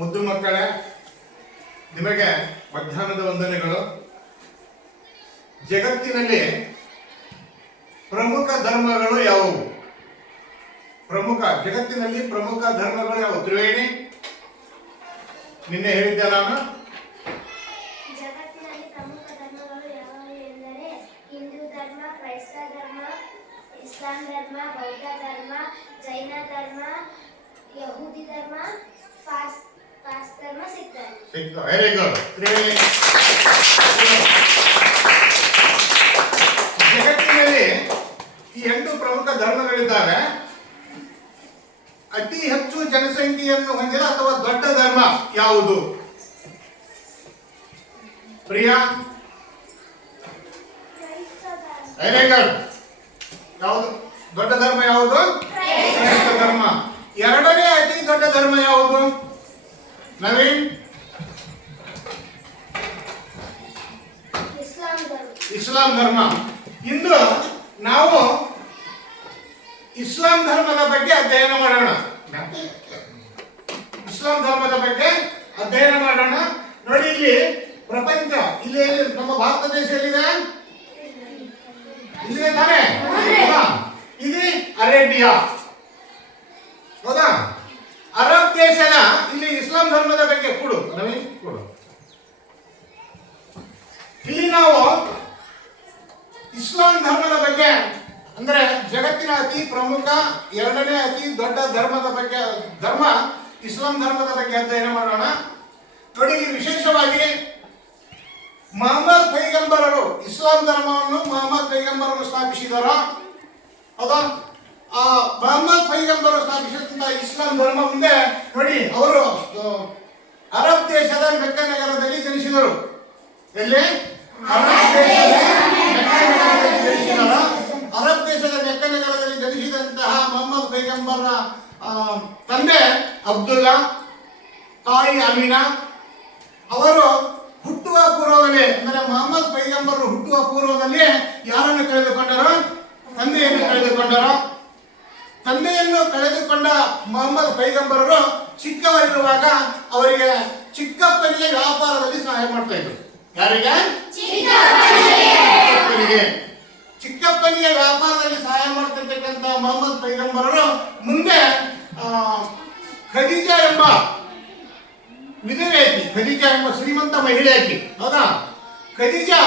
ಮುದ್ದು ಮಕ್ಕಳೇ, ನಿಮಗೆ ಮಧ್ಯಾಹ್ನದ ವಂದನೆಗಳು. ಜಗತ್ತಿನಲ್ಲಿ ಪ್ರಮುಖ ಧರ್ಮಗಳು ಯಾವುವು? ಜಗತ್ತಿನಲ್ಲಿ ಪ್ರಮುಖ ಧರ್ಮಗಳು ಯಾವುವು? ತ್ರಿವೇಣಿ, ನಿನ್ನೆ ಹೇಳಿದ್ದೆ ನಾನು. ಜಗತ್ತಿನಲ್ಲಿ ಪ್ರಮುಖ ಧರ್ಮಗಳು ಯಾವುವು ಎಂದರೆ ಹಿಂದೂ ಧರ್ಮ, ಕ್ರೈಸ್ತ ಧರ್ಮ, ಇಸ್ಲಾಂ ಧರ್ಮ, ಬೌದ್ಧ ಧರ್ಮ, ಜೈನ ಧರ್ಮ, ಯಹೂದಿ ಧರ್ಮ, ಪಾರ್ಸ್ ಧರ್ಮ, ಸಿಖ್ ಧರ್ಮ. Very good. ಜಗತ್ತಿನಲ್ಲಿ ಈ 8 ಪ್ರಮುಖ ಧರ್ಮಗಳಿದ್ದಾವೆ. ಅತಿ ಹೆಚ್ಚು ಜನಸಂಖ್ಯೆಯನ್ನು ಹೊಂದಿದ ಅಥವಾ ದೊಡ್ಡ ಧರ್ಮ ಯಾವುದು? ಪ್ರಿಯಾ? Very good. ಯಾವುದು ದೊಡ್ಡ ಧರ್ಮ? ಯಾವುದು? ಕ್ರೈಸ್ತ ಧರ್ಮ. ಎರಡನೇ ಅತಿ ದೊಡ್ಡ ಧರ್ಮ ಯಾವುದು? ನವೀನ್? ಇಸ್ಲಾಂ ಧರ್ಮ. ಇಂದು ನಾವು ಇಸ್ಲಾಂ ಧರ್ಮದ ಬಗ್ಗೆ ಅಧ್ಯಯನ ಮಾಡೋಣ. ನೋಡಿ, ಇಲ್ಲಿ ಪ್ರಪಂಚ, ಇಲ್ಲಿ ನಮ್ಮ ಭಾರತ ದೇಶ ಎಲ್ಲಿದೆ? ಇಲ್ಲಿದೆ ತಾನೇ? ಇದು ಅರೇಬಿಯಾ, ಹೌದಾ? ಅರಬ್ ದೇಶದ ಇಲ್ಲಿ ಇಸ್ಲಾಂ ಧರ್ಮದ ಬಗ್ಗೆ ಕೊಡು ನವೀನ್, ಕೊಡು. ಇಲ್ಲಿ ನಾವು ಇಸ್ಲಾಂ ಧರ್ಮದ ಬಗ್ಗೆ, ಅಂದ್ರೆ ಜಗತ್ತಿನ ಅತಿ ಪ್ರಮುಖ ಎರಡನೇ ಅತಿ ದೊಡ್ಡ ಧರ್ಮ ಇಸ್ಲಾಂ ಧರ್ಮದ ಬಗ್ಗೆ ಅಧ್ಯಯನ ಮಾಡೋಣ. ನೋಡಿ, ಇಲ್ಲಿ ವಿಶೇಷವಾಗಿ ಮೊಹಮ್ಮದ್ ಪೈಗಂಬರರು ಇಸ್ಲಾಂ ಧರ್ಮವನ್ನು ಸ್ಥಾಪಿಸಿದಾರ, ಹೌದಾ? ಮೊಹಮ್ಮದ್ ಪೈಗಂಬರರು ಸ್ಥಾಪಿಸಿದಂತ ಇಸ್ಲಾಂ ಧರ್ಮ ಮುಂದೆ ನೋಡಿ, ಅವರು ಅರಬ್ ದೇಶದ ಮೆಕ್ಕ ನಗರದಲ್ಲಿ ಜನಿಸಿದರು. ಎಲ್ಲಿ? ಅರಬ್ ದೇಶದ ಮೆಕ್ಕ ನಗರದಲ್ಲಿ ಜನಿಸಿದಂತಹ ಮೊಹಮ್ಮದ್ ಪೈಗಂಬರ ತಂದೆ ಅಬ್ದುಲ್ಲಾ, ತಾಯಿ ಅಮೀನಾ. ಅವರು ಹುಟ್ಟುವ ಪೂರ್ವದಲ್ಲಿ, ಅಂದರೆ ಮೊಹಮ್ಮದ್ ಪೈಗಂಬರರು ಹುಟ್ಟುವ ಪೂರ್ವದಲ್ಲಿ ಯಾರನ್ನು ಕಳೆದುಕೊಂಡರು? ತಂದೆಯನ್ನು ಕಳೆದುಕೊಂಡರು. ತಂದೆಯನ್ನು ಕಳೆದುಕೊಂಡ ಮೊಹಮ್ಮದ್ ಪೈಗಂಬರರು ಚಿಕ್ಕವರಿರುವಾಗ ಅವರಿಗೆ ಚಿಕ್ಕಪ್ಪನಿಗೆ ವ್ಯಾಪಾರದಲ್ಲಿ ಸಹಾಯ ಮಾಡ್ತಾ ಇದ್ರು. ಯಾರಿಗೆ? ಚಿಕ್ಕಪ್ಪನಿಗೆ ವ್ಯಾಪಾರದಲ್ಲಿ ಸಹಾಯ ಮಾಡ್ತಿರ್ತಕ್ಕಂಥ ಮೊಹಮ್ಮದ್ ಪೈಗಂಬರರು ಮುಂದೆ ಖದೀಜಾ ಎಂಬ ವಿಧವೆ ಆಕಿ, ಖದೀಜಾ ಎಂಬ ಶ್ರೀಮಂತ ಮಹಿಳೆ ಆಕಿ, ಹೌದಾ? ಖದೀಜಾ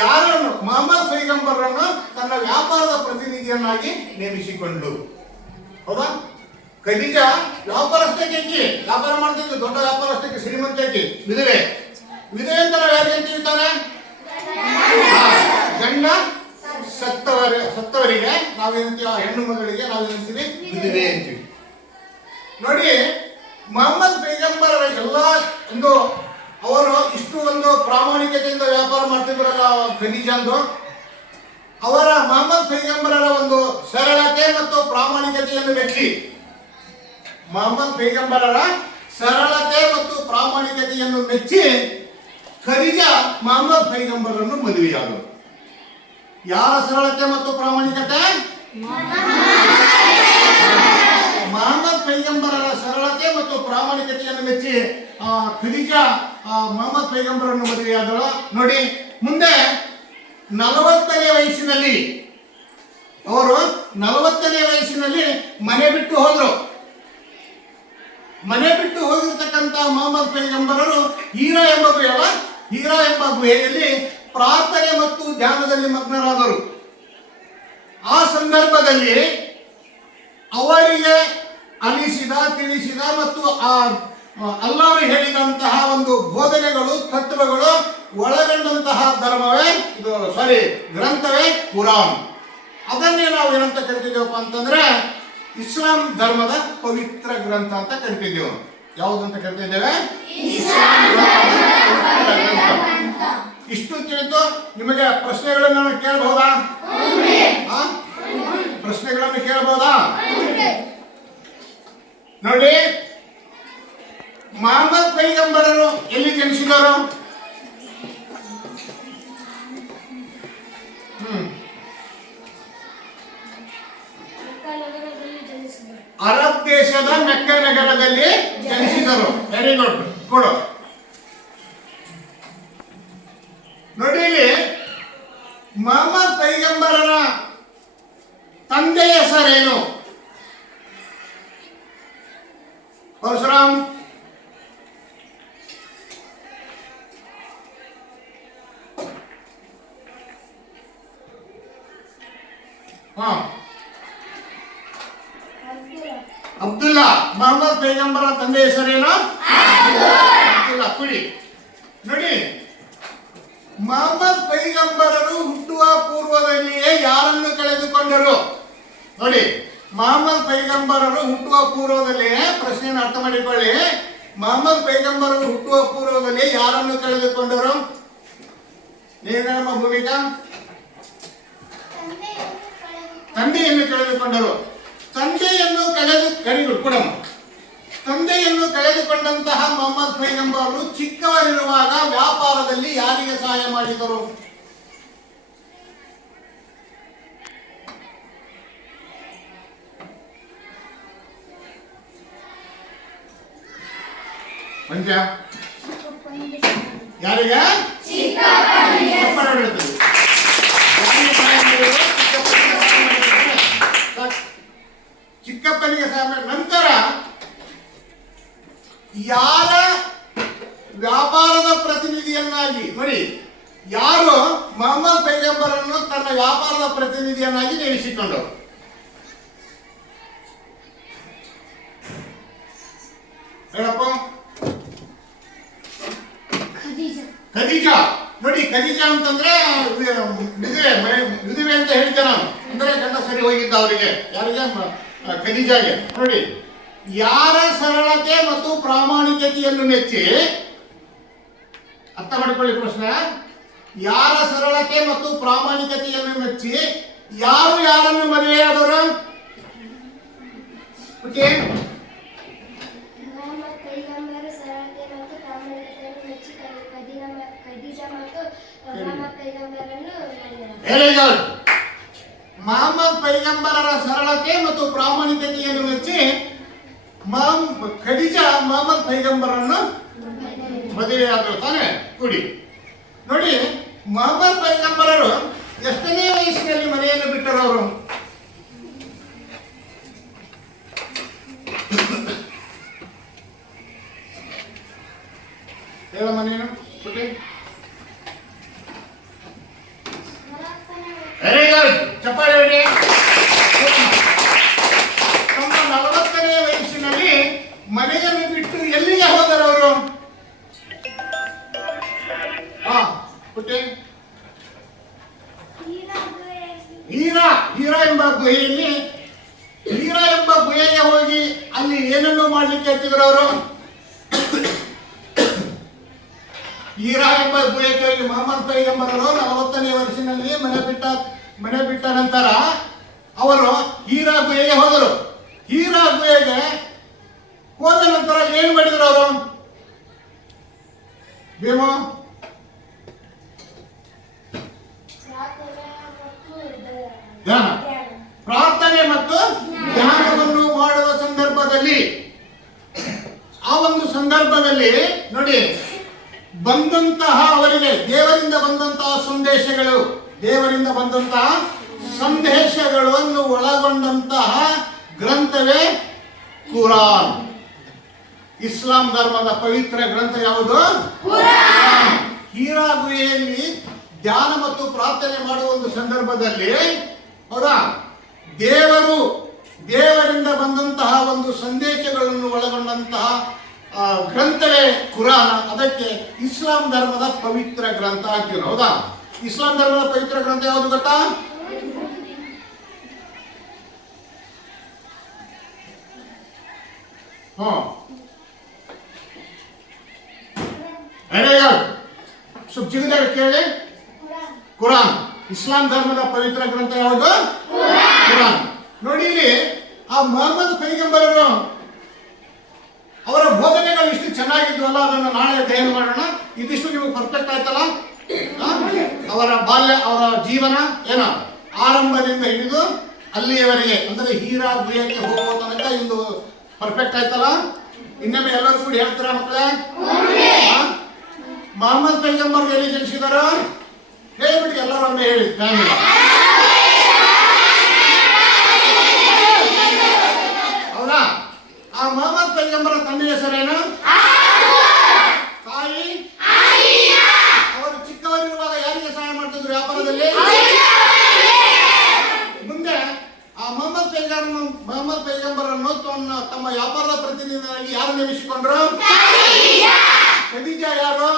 ಯಾರನ್ನು? ಮೊಹಮ್ಮದ್ ಪೈಗಂಬರನ್ನು ತನ್ನ ವ್ಯಾಪಾರದ ಪ್ರತಿನಿಧಿಯನ್ನಾಗಿ ನೇಮಿಸಿಕೊಂಡ್ಳು, ಹೌದಾ? ಖದೀಜಾ ವ್ಯಾಪಾರಸ್ಥಕ್ಕೆ, ವ್ಯಾಪಾರ ಮಾಡ್ತಿದ್ದು, ದೊಡ್ಡ ವ್ಯಾಪಾರಸ್ಥಕ್ಕೆ, ಶ್ರೀಮಂತಕ್ಕೆ, ವಿಧವೆ ಅಂತ ನಾವು ಯಾರಿಗೆ ಅಂತೀವಿ? ಗಂಡ ಸತ್ತವರಿಗೆ ನಾವೇನಂತೀವಿ? ಆ ಹೆಣ್ಣು ಮಗಳಿಗೆ ನಾವೇನಂತೀವಿ? ವಿಧವೆ ಅಂತೀವಿ. ನೋಡಿ, ಮೊಹಮ್ಮದ್ ಪೈಗಂಬರರ ಎಲ್ಲ ಅವರು ಇಷ್ಟು ಪ್ರಾಮಾಣಿಕತೆಯಿಂದ ವ್ಯಾಪಾರ ಮಾಡ್ತಿದ್ರಲ್ಲ ಖದೀಜಾ ಅಂದು, ಅವರ ಮೊಹಮ್ಮದ್ ಪೈಗಂಬರರ ಸರಳತೆ ಮತ್ತು ಪ್ರಾಮಾಣಿಕತೆಯನ್ನು ಮೆಚ್ಚಿ, ಮೊಹಮ್ಮದ್ ಪೈಗಂಬರರ ಸರಳತೆ ಮತ್ತು ಪ್ರಾಮಾಣಿಕತೆಯನ್ನು ಮೆಚ್ಚಿ ಖದೀಜಾ ಮೊಹಮ್ಮದ್ ಪೈಗಂಬರನ್ನು ಮದುವೆಯಾದರು. ಯಾರ ಸರಳತೆ ಮತ್ತು ಪ್ರಾಮಾಣಿಕತೆ? ಮೊಹಮ್ಮದ್ ಪೈಗಂಬರರ ಸರಳತೆ ಮತ್ತು ಪ್ರಾಮಾಣಿಕತೆಯನ್ನು ಮೆಚ್ಚಿ ಖದೀಜಾ ಮೊಹಮ್ಮದ್ ಪೈಗಂಬರನ್ನು ಮದುವೆಯಾದರು. ನೋಡಿ, ಮುಂದೆ 40ನೇ ವಯಸ್ಸಿನಲ್ಲಿ ಅವರು ಮನೆ ಬಿಟ್ಟು ಹೋದ್ರು. ಮನೆ ಬಿಟ್ಟು ಹೋಗಿರ್ತಕ್ಕಂಥ ಮೊಹಮ್ಮದ್ ಪೈಗಂಬರರು ಹೀರಾ ಎಂಬ ಗುಹೆಯಲ್ಲಿ ಪ್ರಾರ್ಥನೆ ಮತ್ತು ಧ್ಯಾನದಲ್ಲಿ ಮಗ್ನರಾದರು. ಆ ಸಂದರ್ಭದಲ್ಲಿ ಅವರಿಗೆ ತಿಳಿಸಿದ ಮತ್ತು ಅಲ್ಲಾಹ್ ಹೇಳಿದಂತಹ ಬೋಧನೆಗಳು, ತತ್ವಗಳು ಒಳಗೊಂಡಂತಹ ಗ್ರಂಥವೇ ಕುರಾನ್. ಅದನ್ನೇ ನಾವು ಏನಂತ ಕರಿತಿದ್ದೇವಪ್ಪ ಅಂತಂದ್ರೆ ಇಸ್ಲಾಂ ಧರ್ಮದ ಪವಿತ್ರ ಗ್ರಂಥ ಅಂತ ಕರಿತಿದ್ದೇವೆ. ಯಾವುದಂತ ಕರಿತಿದ್ದೇವೆ? ಇಷ್ಟು ತಿಳಿದು ನಿಮಗೆ ಪ್ರಶ್ನೆಗಳನ್ನು ಕೇಳಬಹುದಾ? ಪ್ರಶ್ನೆಗಳನ್ನು ಕೇಳಬಹುದಾ? ನೋಡಿ, ಮೊಹಮ್ಮದ್ ಪೈಗಂಬರರು ಎಲ್ಲಿ ಜನಿಸಿದರು? ಅರಬ್ ದೇಶದ ಮೆಕ್ಕ ನಗರದಲ್ಲಿ ಜನಿಸಿದರು. ವೆರಿ ಗುಡ್, ಕೊಡು. ನೋಡಿ ಇಲ್ಲಿ ಮೊಹಮ್ಮದ್ ಪೈಗಂಬರರ ತಂದೆಯ ಹೆಸರೇನು? ಪರಶುರಾಮ್. ಅಬ್ದುಲ್ಲಾ. ಮೊಹಮ್ಮದ್ ಪೈಗಂಬರ ತಂದೆ ಹೆಸರೇನು? ಅಬ್ದುಲ್ಲಾ. ಕುಡಿ. ನೋಡಿ, ಮೊಹಮ್ಮದ್ ಪೈಗಂಬರರು ಹುಟ್ಟುವ ಪೂರ್ವದಲ್ಲಿಯೇ ಯಾರನ್ನು ಕಳೆದುಕೊಂಡರು? ನೋಡಿ, ಮೊಹಮ್ಮದ್ ಪೈಗಂಬರರು ಹುಟ್ಟುವ ಪೂರ್ವದಲ್ಲಿಯೇ, ಪ್ರಶ್ನೆಯನ್ನು ಅರ್ಥ ಮಾಡಿಕೊಳ್ಳಿ, ಮೊಹಮ್ಮದ್ ಪೈಗಂಬರರು ಹುಟ್ಟುವ ಪೂರ್ವದಲ್ಲಿ ಯಾರನ್ನು ಕಳೆದುಕೊಂಡರು? ನೀವೇನಮ್ಮ ಭೂಮಿಕಾ? ತಂದೆಯನ್ನು ಕಳೆದುಕೊಂಡರು. ತಂದೆಯನ್ನು ಕಳೆದುಕೊಂಡಂತಹ ಮೊಹಮ್ಮದ್ ಪೈಗಂಬರರು ಚಿಕ್ಕವರಿರುವಾಗ ವ್ಯಾಪಾರದಲ್ಲಿ ಯಾರಿಗೆ ಸಹಾಯ ಮಾಡಿದರು? ಪಂಚ ಯಾರಿಗೆ? ಚಿಕ್ಕಪ್ಪನಿಗೆ ಸಹಾಯ ಮಾಡಿ. ನಂತರ ಯಾರ ವ್ಯಾಪಾರದ ಪ್ರತಿನಿಧಿಯನ್ನಾಗಿ, ನೋಡಿ, ಯಾರು ಮೊಹಮ್ಮದ್ ಪೈಗಂಬರನ್ನು ತನ್ನ ವ್ಯಾಪಾರದ ಪ್ರತಿನಿಧಿಯನ್ನಾಗಿ ನೇಮಿಸಿಕೊಂಡರು? ಹೇಳಪ್ಪ. ಖದೀಜಾ. ನೋಡಿ, ಖದೀಜಾ ಅಂತಂದ್ರೆ ವಿಧವೆ ಅಂತ ಹೇಳ್ತೇನೆ ನಾನು, ಅಂದ್ರೆ ಗಂಡ ಸರಿ ಹೋಗಿದ್ದ ಅವರಿಗೆ. ಯಾರಿಗೆ? ಖದೀಜಾಗೆ. ನೋಡಿ, ಯಾರ ಸರಳತೆ ಮತ್ತು ಪ್ರಾಮಾಣಿಕತೆಯನ್ನು ಮೆಚ್ಚಿ, ಅರ್ಥ ಮಾಡಿಕೊಳ್ಳಿ ಪ್ರಶ್ನೆ, ಯಾರ ಸರಳತೆ ಮತ್ತು ಪ್ರಾಮಾಣಿಕತೆಯನ್ನು ಮೆಚ್ಚಿ ಯಾರು ಯಾರನ್ನು ಮದುವೆಯಾದರು? Okay, very good. ಮೊಹಮ್ಮದ್ ಪೈಗಂಬರರ ಸರಳತೆ ಮತ್ತು ಪ್ರಾಮಾಣಿಕತೆಯನ್ನು ಮೆಚ್ಚಿ ಖದೀಜಾ ಮೊಹಮ್ಮದ್ ಪೈಗಂಬರನ್ನು ಮದುವೆಯಾದರು ತಾನೆ? ಕುಡಿ. ನೋಡಿ, ಮೊಹಮ್ಮದ್ ಪೈಗಂಬರರು ಎಷ್ಟನೇ ವಯಸ್ಸಿನಲ್ಲಿ ಮನೆಯನ್ನು ಬಿಟ್ಟರು? ಅವರು ಹೇಳ ಮನೇನು ಕುಡಿ. ವೆರಿ ಗುಡ್, ಚಪ್ಪಾಳೆ ಹೊಡಿ. ತಮ್ಮ 40ನೇ ವಯಸ್ಸಿನಲ್ಲಿ ಮನೆಯನ್ನು ಬಿಟ್ಟು ಎಲ್ಲಿಗೆ ಹೋದರು ಅವರು? ಹೀರಾ ಎಂಬ ಗುಹೆಯಲ್ಲಿ, ಹೀರಾ ಎಂಬ ಗುಹೆಗೆ ಹೋಗಿ ಅಲ್ಲಿ ಏನನ್ನು ಮಾಡ್ಲಿಕ್ಕೆ ಹೇಳ್ತಿದ್ರು ಅವರು? ಹೀರಾ ಎಂಬ ಗುಹೆಗೆ ಹೋಗಿ ಮೊಹಮ್ಮದ್ ಪೈಗಂಬರರು 40ನೇ ವರ್ಷದಲ್ಲಿ ಮನೆ ಬಿಟ್ಟ ನಂತರ ಅವರು ಹೀರಾ ಗುಹೆಗೆ ಹೋದರು. ಹೀರಾ ಗುಹೆಗೆ ಹೋದ ನಂತರ ಏನ್ ಮಾಡಿದ್ರು ಅವರು? ಭೀಮ, ಪ್ರಾರ್ಥನೆ ಮತ್ತು ಧ್ಯಾನವನ್ನು ಮಾಡುವ ಸಂದರ್ಭದಲ್ಲಿ, ಆ ಒಂದು ಸಂದರ್ಭದಲ್ಲಿ ನೋಡಿ, ಬಂದಂತಹ ಅವರಿಗೆ ದೇವರಿಂದ ಬಂದಂತಹ ಸಂದೇಶಗಳನ್ನು ಒಳಗೊಂಡಂತಹ ಗ್ರಂಥವೇ ಕುರಾನ್. ಇಸ್ಲಾಂ ಧರ್ಮದ ಪವಿತ್ರ ಗ್ರಂಥ ಯಾವುದು? ಕುರಾನ್. ಹೀರಾ ಗುಹೆಯಲ್ಲಿ ಧ್ಯಾನ ಮತ್ತು ಪ್ರಾರ್ಥನೆ ಮಾಡುವ ಒಂದು ಸಂದರ್ಭದಲ್ಲಿ, ಹೌದಾ, ದೇವರಿಂದ ಬಂದಂತಹ ಒಂದು ಸಂದೇಶಗಳನ್ನು ಒಳಗೊಂಡಂತಹ ಗ್ರಂಥವೇ ಕುರಾನ್. ಅದಕ್ಕೆ ಇಸ್ಲಾಂ ಧರ್ಮದ ಪವಿತ್ರ ಗ್ರಂಥ ಅಂತೀವಿ. ಹೌದಾ? ಇಸ್ಲಾಂ ಧರ್ಮದ ಪವಿತ್ರ ಗ್ರಂಥ ಯಾವುದು ಗೊತ್ತಾ? Very good. ಜಿಗಿದಾಗ ಕೇಳಿ. ಕುರಾನ್. ಇಸ್ಲಾಂ ಧರ್ಮದ ಪವಿತ್ರ ಗ್ರಂಥ ಯಾವುದು? ಕುರಾನ್. ನೋಡಿ, ಇಲ್ಲಿ ಆ ಮೊಹಮ್ಮದ್ ಪೈಗಂಬರರು ಅವರ ಬೋಧನೆಗಳು ಇಷ್ಟು ಚೆನ್ನಾಗಿದ್ವಲ್ಲ, ಅದನ್ನು ನಾಳೆ ಅಧ್ಯಯನ ಮಾಡೋಣ. ಇದಿಷ್ಟು ನಿಮಗೆ ಪರ್ಫೆಕ್ಟ್ ಆಯ್ತಲ್ಲ? ಅವರ ಬಾಲ್ಯ, ಅವರ ಜೀವನ ಏನೋ ಆರಂಭದಿಂದ ಹಿಡಿದು ಅಲ್ಲಿಯವರೆಗೆ, ಅಂದರೆ ಹೀರಾ ಗುಹೆಗೆ ಹೋಗುವ ತನಕ ಇಂದು ಪರ್ಫೆಕ್ಟ್ ಆಯ್ತಲ್ಲ? ಇನ್ನೊಮ್ಮೆ ಎಲ್ಲರೂ ಕೂಡ ಹೇಳ್ತೀರಾ ಮಕ್ಕಳೇ? ಮೊಹಮ್ಮದ್ ಪೈಗಂಬರ್ ಎಲ್ಲಿ ಜನಿಸಿದಾರ ಹೇಳ್ಬಿಟ್ಟು ಎಲ್ಲರೂ ಒಮ್ಮೆ ಹೇಳಿ. ಟೈಮ್ ಇಲ್ಲ. ಹೌದಾ? ಆ ಮೊಹಮ್ಮದ್ ಪೈಗಂಬರ ತಂದೆ ಹೆಸರೇನು? ತಾಯಿ? ಅವರು ಚಿಕ್ಕವರಿರುವಾಗ ಯಾರಿಗೆ ಸಹಾಯ ಮಾಡ್ತಿದ್ರು ವ್ಯಾಪಾರದಲ್ಲಿ? ಮುಂದೆ ಆ ಮೊಹಮ್ಮದ್ ಪೈಗಂಬರನ್ನು ತಮ್ಮ ವ್ಯಾಪಾರದ ಪ್ರತಿನಿಧಿಯಾಗಿ ಯಾರು ನೇಮಿಸಿಕೊಂಡ್ರು? ಖದೀಜಾ ಯಾರು?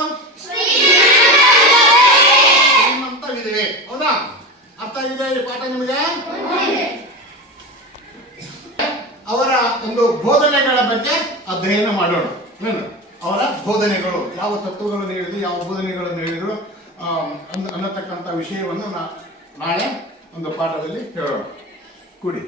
ಶ್ರೀಮಂತ ವಿಧವೆ. ಹೌದಾ? ಅರ್ಥ ಆಗಿದೆ ಈ ಪಾಠ ನಿಮಗೆ? ಅವರ ಒಂದು ಬೋಧನೆಗಳ ಬಗ್ಗೆ ಅಧ್ಯಯನ ಮಾಡೋಣ. ಏನು ಅವರ ಬೋಧನೆಗಳು, ಯಾವ ತತ್ವಗಳನ್ನು ಹೇಳಿದ್ರು, ಯಾವ ಬೋಧನೆಗಳನ್ನು ಹೇಳಿದ್ರು ಅನ್ನತಕ್ಕಂಥ ವಿಷಯವನ್ನು ನಾಳೆ ಒಂದು ಪಾಠದಲ್ಲಿ ಹೇಳೋಣ. ಕೂಡಿ